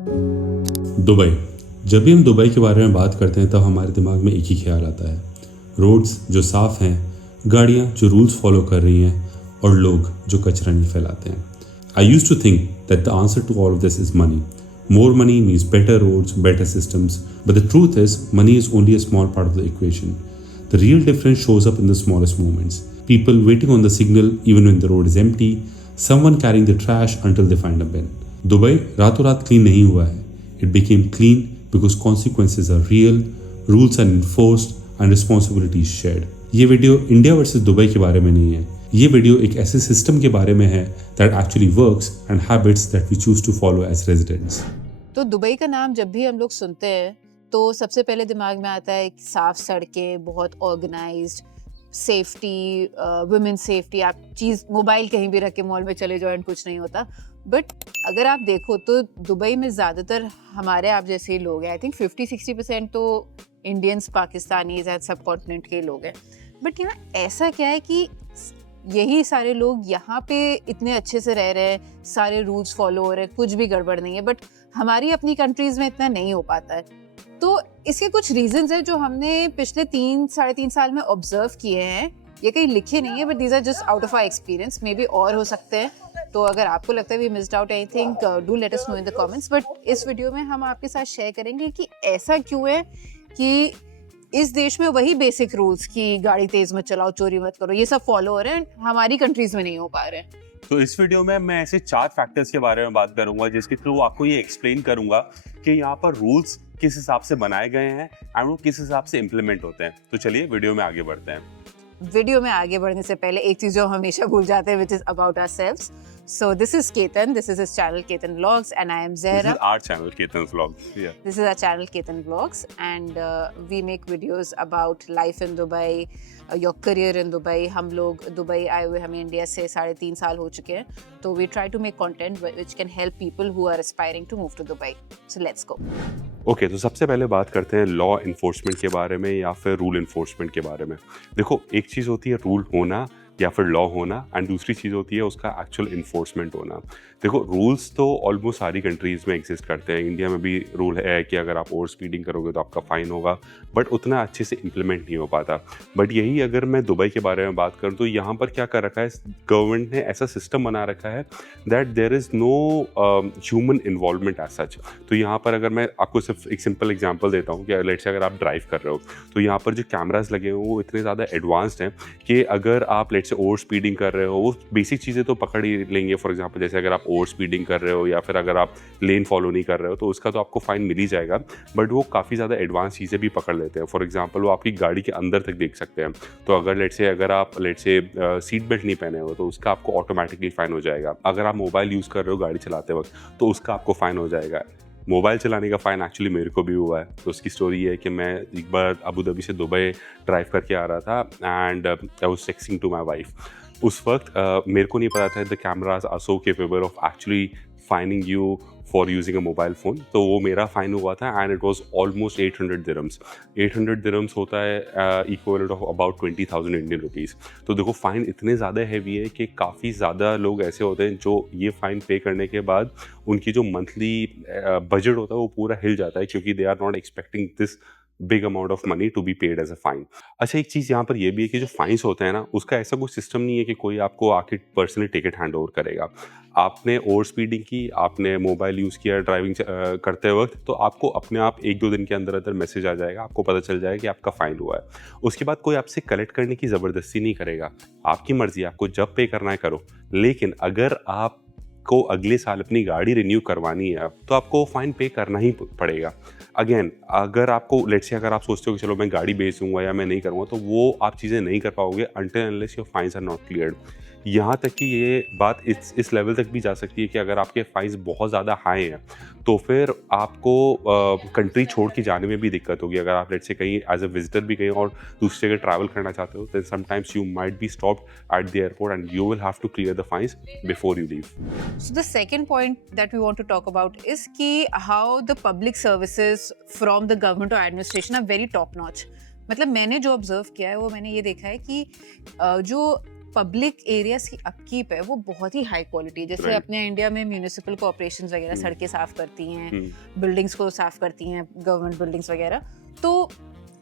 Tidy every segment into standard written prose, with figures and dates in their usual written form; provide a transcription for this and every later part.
Dubai. जब भी हम दुबई के बारे में बात करते हैं तब हमारे दिमाग में एक ही ख्याल आता है, रोड्स जो साफ़ हैं, गाड़ियाँ जो रूल्स फॉलो कर रही हैं और लोग जो कचरा नहीं फैलाते हैं। I use to think that the answer to all of this is money. More money means better roads, better systems. But the truth is, money is only a small part of the equation. The real difference shows up in the smallest moments. People waiting on the signal even when the road is empty. Someone carrying the trash until they find a bin. Dubai रातों रात clean नहीं हुआ है. It became clean because consequences are real, rules are enforced, and responsibility is shared. ये video India versus Dubai के बारे में नहीं है. ये वीडियो एक ऐसे सिस्टम के बारे में है that actually works and habits that we choose to follow as residents. तो दुबई का नाम जब भी हम लोग सुनते हैं तो सबसे पहले दिमाग में आता है साफ सड़कें, बहुत ऑर्गेनाइज्ड, सेफ्टी, वुमेन सेफ्टी. आप चीज़ मोबाइल कहीं भी रख के मॉल में चले जाओ एंड कुछ नहीं होता. बट अगर आप देखो तो दुबई में ज़्यादातर हमारे आप जैसे ही लोग हैं. आई थिंक 50-60% तो इंडियंस, पाकिस्तानीज एंड सब कॉन्टिनेंट के लोग हैं. बट यहाँ ऐसा क्या है कि यही सारे लोग यहाँ पे इतने अच्छे से रह रहे हैं, सारे रूल्स फॉलो हो रहे हैं, कुछ भी गड़बड़ नहीं है. बट हमारी अपनी कंट्रीज में इतना नहीं हो पाता है. तो इसके कुछ रीजंस हैं जो हमने पिछले 3-3.5 साल में ऑब्जर्व किए हैं. ये कहीं लिखे नहीं है but these are just out of our experience. Maybe और हो सकते हैं. तो अगर आपको लगता है we missed out anything, do let us know in the comments. But इस वीडियो में हम आपके साथ शेयर करेंगे कि ऐसा क्यों है कि इस देश में वही बेसिक रूल्स की गाड़ी तेज मत चलाओ, चोरी मत करो, ये सब फॉलो हो रहे हैं, हमारी कंट्रीज में नहीं हो पा रहे हैं. तो इस वीडियो में मैं ऐसे 4 फैक्टर्स के बारे में बात करूंगा जिसके थ्रू आपको ये एक्सप्लेन करूंगा कि यहाँ पर रूल्स किस हिसाब से बनाए गए हैं एंड वो किस हिसाब से इम्प्लीमेंट होते हैं. तो चलिए वीडियो में आगे बढ़ते हैं. वीडियो में आगे बढ़ने से पहले एक चीज जो हम हमेशा भूल जाते हैं, which is about ourselves. So this is Ketan, this is his channel Ketan Vlogs, and I am Zehra. This is our channel Ketan Vlogs. Yeah. This is our channel Ketan Vlogs, and we make videos about life in Dubai, your career in Dubai. हम लोग Dubai आए हुए हमें India से 3.5 साल हो चुके हैं. तो we try to make content which can help people who are aspiring to move to Dubai. So let's go. Okay, तो सबसे पहले बात करते हैं लॉ इन्फोर्समेंट के बारे में या फिर रूल इन्फोर्समेंट के बारे में. देखो, एक चीज़ होती है रूल होना या फिर लॉ होना एंड दूसरी चीज़ होती है उसका एक्चुअल इन्फोर्समेंट होना. देखो, रूल्स तो ऑलमोस्ट सारी कंट्रीज़ में एग्जिस्ट करते हैं. इंडिया में भी रूल है कि अगर आप ओवर स्पीडिंग करोगे तो आपका फ़ाइन होगा, बट उतना अच्छे से इम्प्लीमेंट नहीं हो पाता. बट यही अगर मैं दुबई के बारे में बात करूँ तो यहाँ पर क्या कर रखा है, गवर्नमेंट ने ऐसा सिस्टम बना रखा है that there is no human involvement as such. तो यहाँ पर अगर मैं आपको सिर्फ एक सिंपल एग्जांपल देता हूँ कि लेट्स से अगर आप ड्राइव कर रहे हो तो यहाँ पर जो कैमराज लगे हुए वो इतने ज़्यादा एडवांस्ड हैं कि अगर आप लेट्स से ओवर स्पीडिंग कर रहे हो वो बेसिक चीज़ें तो पकड़ ही लेंगे. फॉर एग्जांपल जैसे अगर आप ओवर स्पीडिंग कर रहे हो या फिर अगर आप लेन फॉलो नहीं कर रहे हो तो उसका तो आपको फाइन मिल ही जाएगा. बट वो काफ़ी ज़्यादा एडवांस चीज़ें भी पकड़ लेते हैं. फॉर एग्जांपल वो आपकी गाड़ी के अंदर तक देख सकते हैं. तो अगर आप सीट बेल्ट नहीं पहने हो तो उसका आपको ऑटोमेटिकली फाइन हो जाएगा. अगर आप मोबाइल यूज़ कर रहे हो गाड़ी चलाते वक्त तो उसका आपको फाइन हो जाएगा. मोबाइल चलाने का फ़ाइन एक्चुअली मेरे को भी हुआ है. तो उसकी स्टोरी है कि मैं एक बार अबू धाबी से दुबई ड्राइव करके आ रहा था and I was texting to my wife. उस वक्त मेरे को नहीं पता था the cameras are so capable of actually fining you for using a mobile phone. तो वो मेरा फ़ाइन हुआ था and it was almost 800 dirhams. 800 dirhams होता है equivalent of about 20,000 Indian rupees. तो देखो, फ़ाइन इतने ज़्यादा हैवी है कि काफ़ी ज़्यादा लोग ऐसे होते हैं जो ये फ़ाइन पे करने के बाद उनकी जो मंथली बजट होता है वो पूरा हिल जाता है क्योंकि they are not expecting this big amount of money to be paid as a fine. अच्छा, एक चीज़ यहाँ पर ये भी है कि जो फाइन्स होते हैं ना उसका ऐसा कोई सिस्टम नहीं है कि कोई आपको आके पर्सनली टिकट हैंड ओवर करेगा. आपने ओवर स्पीडिंग की, आपने मोबाइल यूज़ किया ड्राइविंग करते वक्त, तो आपको अपने आप 1-2 दिन के अंदर अंदर मैसेज आ जाएगा, आपको पता चल जाएगा कि आपका फ़ाइन हुआ है. उसके बाद कोई आपसे कलेक्ट करने की ज़बरदस्ती नहीं करेगा. आपकी मर्ज़ी, आपको जब पे करना है करो. लेकिन अगर आपको अगले साल अपनी गाड़ी रिन्यू करवानी है तो आपको फ़ाइन पे करना ही पड़ेगा. अगेन, अगर आपको लेट्स से अगर आप सोचते हो कि चलो मैं गाड़ी बेच दूंगा या मैं नहीं करूँगा तो वो आप चीज़ें नहीं कर पाओगे until unless your fines are not cleared. यहाँ तक कि ये बात इस लेवल तक भी जा सकती है कि अगर आपके फाइन्स बहुत ज़्यादा हाई हैं तो फिर आपको कंट्री छोड़ के जाने में भी दिक्कत होगी. अगर आप लेट्स से कहीं एज अ विजिटर भी कहीं और दूसरी जगह ट्रैवल करना चाहते हो then sometimes you might be stopped at the airport and you will have to clear the fines before you leave. So the second point that we want to talk about is कि how the public services from the government or administration are very top notch. मतलब मैंने जो observe किया है वो मैंने ये देखा है कि जो पब्लिक एरियाज की अपकीप है वो बहुत ही हाई क्वालिटी है। जैसे Right. अपने इंडिया में म्यूनिसिपल कॉर्पोरेशंस वगैरह हम्म। सड़कें साफ करती हैं, हम्म, बिल्डिंग्स को साफ करती हैं, गवर्नमेंट बिल्डिंग्स वगैरह, तो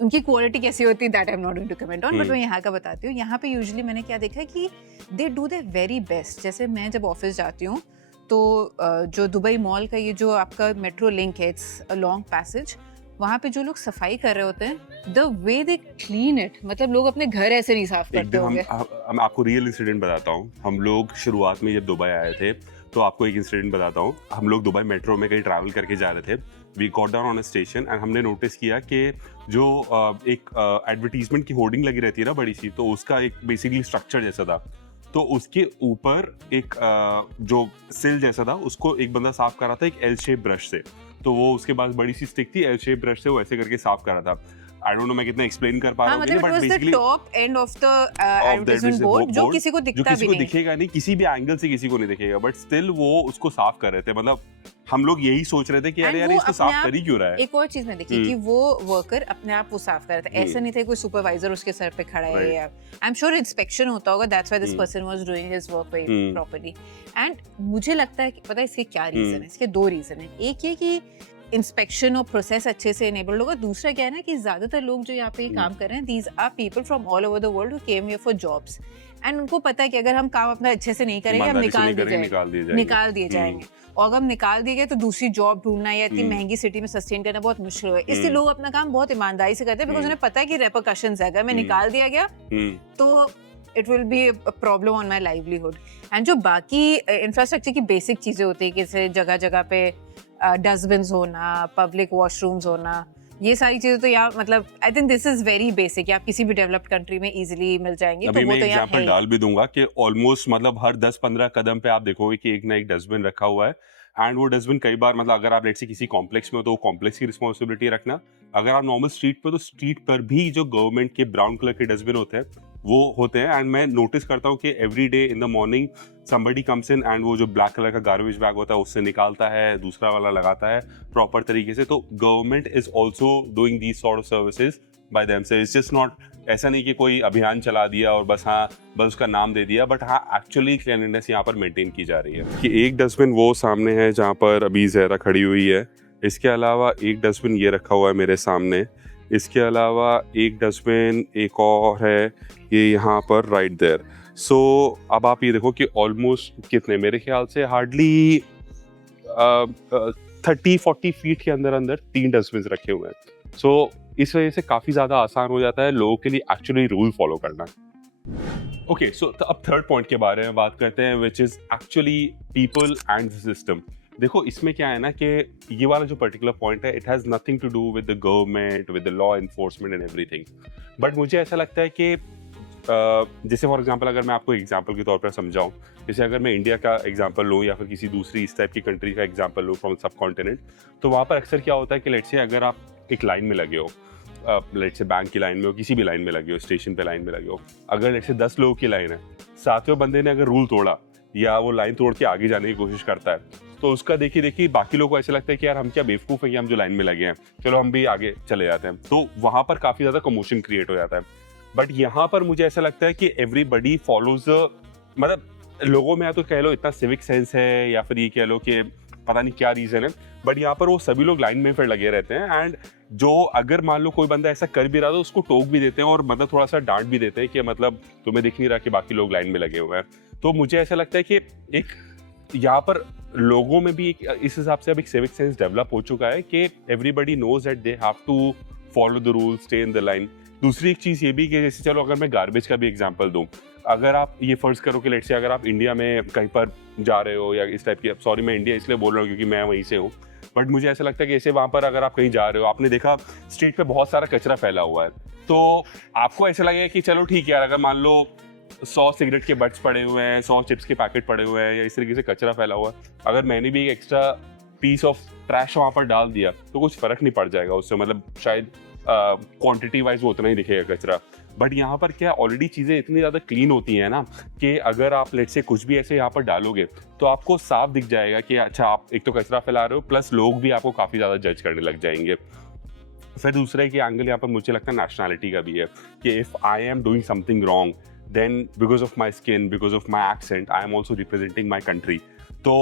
उनकी क्वालिटी कैसी होती है that I am not going to comment on, but hmm. मैं यहाँ का बताती हूँ। यहाँ पे यूजुअली मैंने क्या देखा है कि they do the very best. जैसे मैं जब ऑफिस जाती हूँ तो जो दुबई मॉल का ये जो आपका मेट्रो लिंक है, इट्स अ लॉन्ग पैसेज, वहाँ पे जो लोग सफाई कर रहे होते हैं, the way they clean it, मतलब लोग अपने घर ऐसे नहीं साफ करते एकदम होंगे। हम आपको रियल इंसिडेंट बताता हूँ। हम लोग शुरुआत में जब दुबई आए थे तो आपको एक इंसिडेंट बताता हूँ। हम लोग दुबई मेट्रो में कहीं ट्रैवल करके जा रहे थे, we got down on a station and हमने नोटिस किया कि जो एक एडवर्टीजमेंट की होर्डिंग लगी रहती है ना बड़ी सी, तो उसका एक बेसिकली स्ट्रक्चर जैसा था, तो उसके ऊपर एक जो सिल जैसा था उसको एक बंदा साफ कर रहा था एक एल शेप ब्रश से। तो वो उसके पास बड़ी सी स्टिक थी, एल शेप ब्रश से वो ऐसे करके साफ कर रहा था। आई डोंट नो मैं कितना एक्सप्लेन कर पा रहा हाँ, हूँ, मतलब but it was the basically top end of the advertisement board, जो किसी को जो दिखता किसी भी को नहीं। दिखेगा नहीं, किसी भी एंगल से किसी को नहीं दिखेगा, बट स्टिल वो उसको साफ कर रहे थे। मतलब हम लोग यही सोच रहे थे कि And अरे यार वो इसको अपने साफ आप- कर ही क्यों रहा है। एक और चीज मैं देखी कि वो वर्कर अपने आप वो साफ कर रहा था, ऐसा नहीं था कोई सुपरवाइजर उसके सर पे खड़ा है Right. या आई एम श्योर इंस्पेक्शन होता होगा, that's why this hmm. Person was doing his work very hmm. Properly. And मुझे लगता है कि पता है इसके क्या रीजन हम्म। है, इसके दो रीजन है। एक ये कि इंस्पेक्शन और प्रोसेस अच्छे से इनेबल्ड होगा, दूसरा क्या है ना कि ज्यादातर लोग जो यहाँ पे ये काम कर रहे हैं, these are people from all over the world who came here for jobs, and उनको पता है कि अगर हम काम अपना अच्छे से नहीं करेंगे हम ईमानदारी से नहीं निकाल करेंगे, दिए निकाल दिए जाएंगे। जाएंगे, और अगर हम निकाल दिए गए तो दूसरी जॉब ढूंढना या इतनी हम्म। महंगी सिटी में सस्टेन करना बहुत मुश्किल होगा। इसलिए हम्म। लोग अपना काम बहुत ईमानदारी से करते हैं, बिकॉज हम्म। उन्हें पता है कि रेपरकशंस है, अगर मैं हम्म। निकाल दिया गया हम्म, तो it will be a problem on my livelihood. And जो बाकी इंफ्रास्ट्रक्चर की बेसिक चीजें होती है, जैसे जगह जगह पे डस्टबिन होना, पब्लिक वॉशरूम्स होना, ये सारी चीजें तो यहाँ मतलब I think this is very basic, आप किसी भी डेवलप्ड कंट्री में इजीली मिल जाएंगी। अभी तो वो मैं तो यहाँ एग्जांपल है। डाल भी दूंगा कि ऑलमोस्ट मतलब हर 10-15 कदम पे आप देखोगे कि एक ना एक डस्टबिन रखा हुआ है। एंड वो डस्टबिन कई बार मतलब अगर आप लेट से किसी कॉम्प्लेक्स में हो तो कॉम्प्लेक्स की रिस्पॉन्सिबिलिटी रखना। अगर आप नॉर्मल स्ट्रीट पे, तो स्ट्रीट पर भी जो गवर्नमेंट के ब्राउन कलर के डस्टबिन होते हैं वो होते हैं। एंड मैं नोटिस करता हूँ कि every day in the morning somebody comes in and वो जो ब्लैक कलर का गार्बेज बैग होता है उससे निकालता है, दूसरा वाला लगाता है प्रॉपर तरीके से। तो government is also doing these sort of services by themselves. It's just not ऐसा नहीं कि कोई अभियान चला दिया और बस उसका नाम दे दिया, बट हाँ एक्चुअली क्लीनलीनेस यहाँ पर मेंटेन की जा रही है। कि एक डस्टबिन वो सामने है जहाँ पर अभी ज़हरा खड़ी हुई है, इसके अलावा एक डस्टबिन ये रखा हुआ है मेरे सामने, इसके अलावा एक डस्टबिन एक और है ये यहाँ पर राइट देयर। सो अब आप ये देखो कि ऑलमोस्ट कितने, मेरे ख्याल से हार्डली 30-40 फीट के अंदर अंदर 3 डस्टबिन रखे हुए हैं। सो इस वजह से काफ़ी ज़्यादा आसान हो जाता है लोगों के लिए एक्चुअली रूल फॉलो करना। ओके, सो अब थर्ड पॉइंट के बारे में बात करते हैं, which is actually people and system. देखो इसमें क्या है ना कि ये वाला जो पर्टिकुलर पॉइंट है, it has nothing to do with the government, with the law enforcement and everything. But मुझे ऐसा लगता है कि जैसे फॉर एग्जांपल अगर मैं आपको एग्जांपल के तौर पर समझाऊं, जैसे अगर मैं इंडिया का एग्जांपल लूं या फिर किसी दूसरी इस टाइप की कंट्री का एग्जांपल लूं फ्रॉम सब कॉन्टिनेंट, तो वहाँ पर अक्सर क्या होता है कि लेट से अगर आप एक लाइन में लगे हो, लेट से बैंक की लाइन में हो, किसी भी लाइन में लगे हो, स्टेशन पे लाइन में लगे हो, अगर लेट से 10 लोगों की लाइन है, 7वें बंदे ने अगर रूल तोड़ा या वो लाइन तोड़ के आगे जाने की कोशिश करता है, तो उसका देखिए बाकी लोगों को ऐसा लगता है कि यार हम क्या बेवकूफ़ हैं कि हम जो लाइन में लगे हैं, चलो हम भी आगे चले जाते हैं। तो वहाँ पर काफ़ी ज़्यादा कमोशन क्रिएट हो जाता है। बट यहाँ पर मुझे ऐसा लगता है कि एवरीबडी फॉलोज, मतलब लोगों में या तो कह लो इतना सिविक सेंस है या फिर ये कह लो कि पता नहीं क्या रीज़न है, बट यहाँ पर वो सभी लोग लाइन में फिर लगे रहते हैं। एंड जो अगर मान लो कोई बंदा ऐसा कर भी रहा तो उसको टोक भी देते हैं और मतलब थोड़ा सा डांट भी देते हैं कि मतलब तुम्हें दिख नहीं रहा कि बाकी लोग लाइन में लगे हुए हैं। तो मुझे ऐसा लगता है कि एक यहाँ पर लोगों में भी एक इस हिसाब से अब एक सिविक सेंस डेवलप हो चुका है कि everybody knows that they have to follow the rule, stay in the line. दूसरी एक चीज़ ये भी कि जैसे चलो अगर मैं गार्बेज का भी एग्जांपल दूं, अगर आप ये फर्ज करो कि लेट से अगर आप इंडिया में कहीं पर जा रहे हो या इस टाइप की, सॉरी मैं इंडिया इसलिए बोल रहा हूँ क्योंकि मैं वहीं से हूँ, बट मुझे ऐसा लगता है कि ऐसे वहाँ पर अगर आप कहीं जा रहे हो, आपने देखा स्ट्रीट पे बहुत सारा कचरा फैला हुआ है, तो आपको ऐसा लगेगा कि चलो ठीक है यार, अगर मान लो 100 सिगरेट के बट्स पड़े हुए हैं, 100 चिप्स के पैकेट पड़े हुए हैं या इस तरीके से कचरा फैला हुआ है, अगर मैंने भी एक एक्स्ट्रा पीस ऑफ ट्रैश वहाँ पर डाल दिया तो कुछ फ़र्क नहीं पड़ जाएगा उससे, मतलब शायद क्वांटिटी वाइज वो उतना ही दिखेगा कचरा। बट यहाँ पर क्या ऑलरेडी चीज़ें इतनी ज़्यादा क्लीन होती हैं ना कि अगर आप लेट से कुछ भी ऐसे यहाँ पर डालोगे तो आपको साफ दिख जाएगा कि अच्छा आप एक तो कचरा फैला रहे हो, प्लस लोग भी आपको काफ़ी ज़्यादा जज करने लग जाएंगे। फिर दूसरा की एंगल यहाँ पर मुझे लगता है नेशनैलिटी का भी है कि if I am doing something wrong then because of my skin, because of my accent, I am also representing my country. तो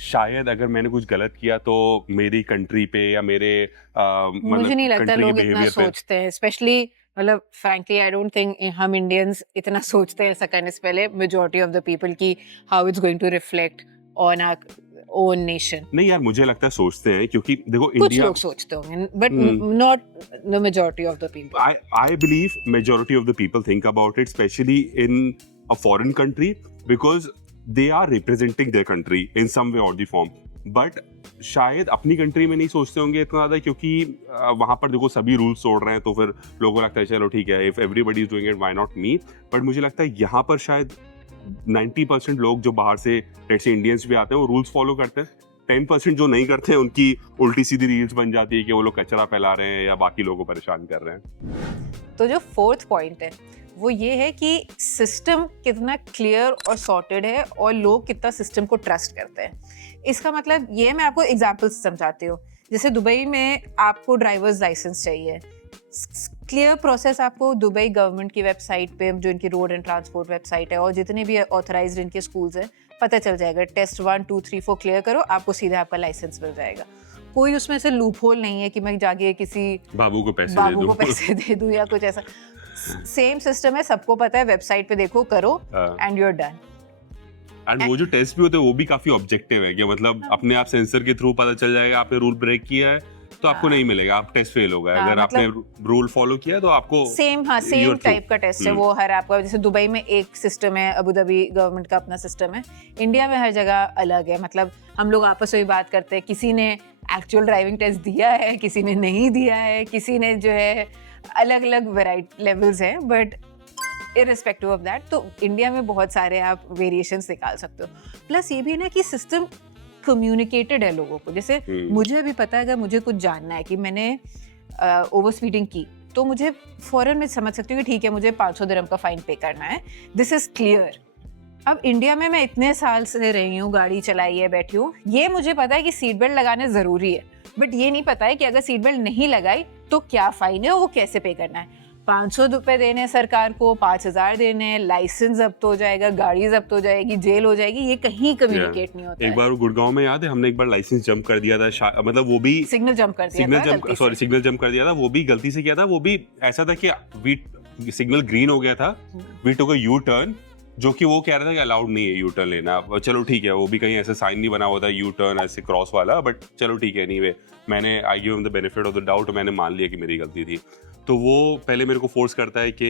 शायद अगर मैंने कुछ गलत किया तो मेरी कंट्री पे या मेरे मुझे नहीं लगता लोग इतना सोचते हैं, स्पेशली मतलब फ्रैंकली आई डोंट थिंक हम इंडियंस इतना सोचते हैं ऐसा करने से पहले मेजॉरिटी ऑफ द पीपल की how it's going to reflect on our own nation. नहीं यार, मुझे लगता है सोचते हैं, क्योंकि देखो कुछ इंडिया, लोग सोचते होंगे but not the majority of the people. I believe majority of the people think about it, especially in a foreign country, because they are representing their country in some way or the form. But शायद अपनी country में नहीं सोचते होंगे इतना ज़्यादा, क्योंकि वहाँ पर देखो सभी रूल्स तोड़ रहे हैं, तो फिर लोगों को लगता है चलो ठीक है, if everybody is doing it why not me. But मुझे लगता है यहाँ पर शायद 90% लोग जो बाहर से जैसे इंडियंस भी आते हैं वो रूल्स फॉलो करते हैं. 10% जो नहीं करते हैं उनकी उल्टी सीधी रील्स बन जाती है कि वो लोग कचरा फैला रहे हैं या बाकी लोगों को परेशान कर रहे हैं. तो जो फोर्थ पॉइंट है वो ये है कि सिस्टम कितना क्लियर और सॉर्टेड है और लोग कितना सिस्टम को ट्रस्ट करते हैं. इसका मतलब ये, मैं आपको एग्जांपल्स समझाती हूँ. जैसे दुबई में आपको ड्राइवर्स लाइसेंस चाहिए, क्लियर प्रोसेस आपको दुबई गवर्नमेंट की वेबसाइट पे, जो इनकी रोड एंड ट्रांसपोर्ट वेबसाइट है और जितने भी ऑथराइज्ड इनके स्कूल्स हैं, पता चल जाएगा. टेस्ट 1 2 3 4 क्लियर करो, आपको सीधा आपका लाइसेंस मिल जाएगा. कोई उसमें से लूप होल नहीं है कि मैं जाके किसी बाबू को पैसे दे दूं या कुछ ऐसा. सेम सिस्टम है, सबको पता है, वेबसाइट पे देखो, करो and you are done. And वो जो टेस्ट भी होते हैं वो भी काफी ऑब्जेक्टिव है कि मतलब अपने आप सेंसर के थ्रू पता चल जाएगा आपने रूल ब्रेक किया है तो आपको नहीं मिलेगा, आप टेस्ट फेल हो गए. अगर आपने रूल फॉलो किया तो आपको सेम टाइप का टेस्ट है वो हर आपका. जैसे दुबई में एक सिस्टम है, अबू धाबी गवर्नमेंट का अपना सिस्टम है, इंडिया में हर जगह अलग है. मतलब हम लोग आपस में बात करते हैं, किसी ने एक्चुअल ड्राइविंग टेस्ट दिया है, किसी ने नहीं दिया है, किसी ने जो है अलग अलग वैरायटी लेवल्स हैं. बट इररिस्पेक्टिव ऑफ दैट, तो इंडिया में बहुत सारे आप वेरिएशंस निकाल सकते हो. प्लस ये भी ना कि सिस्टम कम्युनिकेटेड है लोगों को. जैसे मुझे अभी पता है, अगर मुझे कुछ जानना है कि मैंने ओवर स्पीडिंग की, तो मुझे फौरन मैं समझ सकती हूँ कि ठीक है, मुझे 500 दिरहम का फाइन पे करना है. This is clear. अब इंडिया में मैं इतने साल से रही हूँ, गाड़ी चलाई है, बैठी हूँ, ये मुझे पता है कि सीट बेल्ट लगाने ज़रूरी है. बट ये नहीं पता है कि अगर सीट बेल्ट नहीं लगाई तो क्या फाइन है और वो कैसे पे करना है. 500 रुपए देने सरकार को, 5000 देने, लाइसेंस जब्त हो जाएगा, गाड़ी जब्त हो जाएगी, जेल हो जाएगी, ये कहीं कम्युनिकेट नहीं होता. एक बार गुड़गांव में याद है, हमने एक बार लाइसेंस जंप कर दिया था, मतलब वो भी सिग्नल जंप कर दिया था, वो भी गलती से किया था. वो भी ऐसा था कि सिग्नल ग्रीन हो गया था, we took a U turn, जो कि वो कह रहा था कि अलाउड नहीं है यू टर्न लेना. चलो ठीक है, वो भी कहीं ऐसा साइन नहीं बना हुआ था यू टर्न ऐसे क्रॉस वाला, बट चलो ठीक है. एनीवे, मैंने I give him the benefit of the doubt, मैंने मान लिया कि मेरी गलती थी. तो वो पहले मेरे को फोर्स करता है कि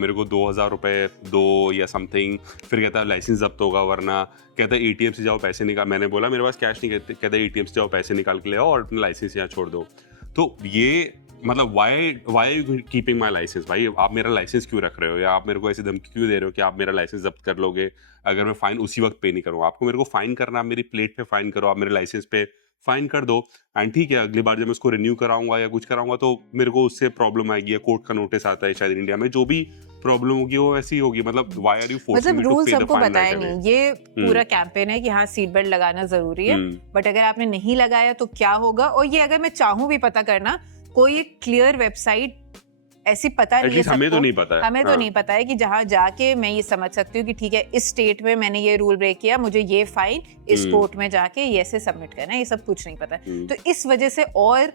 मेरे को 2000 रुपये दो या समथिंग. फिर कहता है लाइसेंस जब्त होगा, वरना कहता है ATM से जाओ पैसे निकाल. मैंने बोला मेरे पास कैश नहीं. कहता है ATM से जाओ पैसे निकाल के ले आओ और अपना लाइसेंस यहाँ छोड़ दो. तो ये मतलब why you keeping my license. भाई आप मेरा लाइसेंस क्यों रख रहे हो, या आप मेरे को ऐसे धमकी क्यों दे रहे हो कि आप मेरा लाइसेंस जब्त कर लोगे अगर मैं फाइन उसी वक्त पे नहीं करूँ. आपको मेरे को फाइन करना, आप मेरी प्लेट पे फाइन करो, आप मेरे लाइसेंस पे फाइन कर दो. एंड ठीक है, अगली बार जब मैं उसको रिन्यू कराऊंगा या कुछ कराऊंगा तो मेरे को उससे प्रॉब्लम आएगी या कोर्ट का नोटिस आता है शायद इंडिया में. जो भी प्रॉब्लम होगी वो ऐसी होगी. मतलब why are you forcing me to pay the fine. सबको पता है नहीं, ये पूरा कैंपेन है कि हाँ सीट बेल्ट लगाना जरूरी है. बट अगर आपने नहीं लगाया तो क्या होगा, और ये अगर मैं चाहूँ भी पता करना, कोई एक क्लियर वेबसाइट ऐसी पता नहीं है सबको. हमें तो नहीं पता है, हमें तो नहीं पता है कि जहाँ जाके मैं ये समझ सकती हूँ कि ठीक है, इस स्टेट में मैंने ये रूल ब्रेक किया, मुझे ये फाइन इस कोर्ट में जाके ये ऐसे सबमिट करना है. ये सब कुछ नहीं पता है. तो इस वजह से और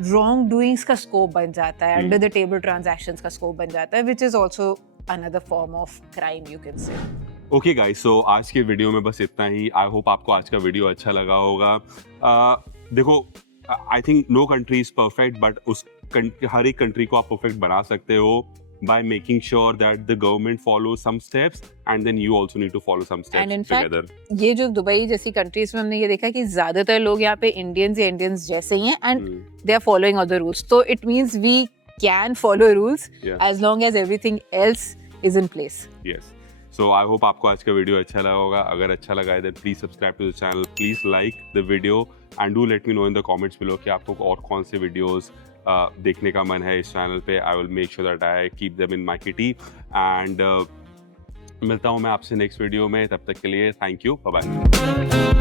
रॉन्ग डूइंग्स का स्कोप बन जाता है, अंडर द टेबल ट्रांजैक्शंस का स्कोप बन जाता है, which is also another form of crime you can say. Okay guys, so आज के वीडियो में बस इतना ही. आई होप आपको आज का वीडियो अच्छा लगा होगा. देखो, I think no country is perfect, but हर एक कंट्री को आप परफेक्ट बना सकते हो by making sure that the government follows some steps and then you also need to follow some steps and in together. fact, ये जो Dubai जैसी कंट्रीज में हमने ये देखा कि ज्यादातर लोग यहाँ पे इंडियंस या इंडियंस जैसे ही हैं and they are following all the rules. So it means we can follow rules as long as everything else is in place. Yes. So I hope आपको आज का वीडियो अच्छा लगा होगा. अगर अच्छा लगा है then please subscribe to the channel, please like the video and do let me know in the comments below कि आपको और कौन से वीडियोस देखने का मन है इस चैनल पे. I will make sure that I keep them in my kitty. And मिलता हूँ मैं आपसे नेक्स्ट वीडियो में. तब तक के लिए थैंक यू, बाय बाय.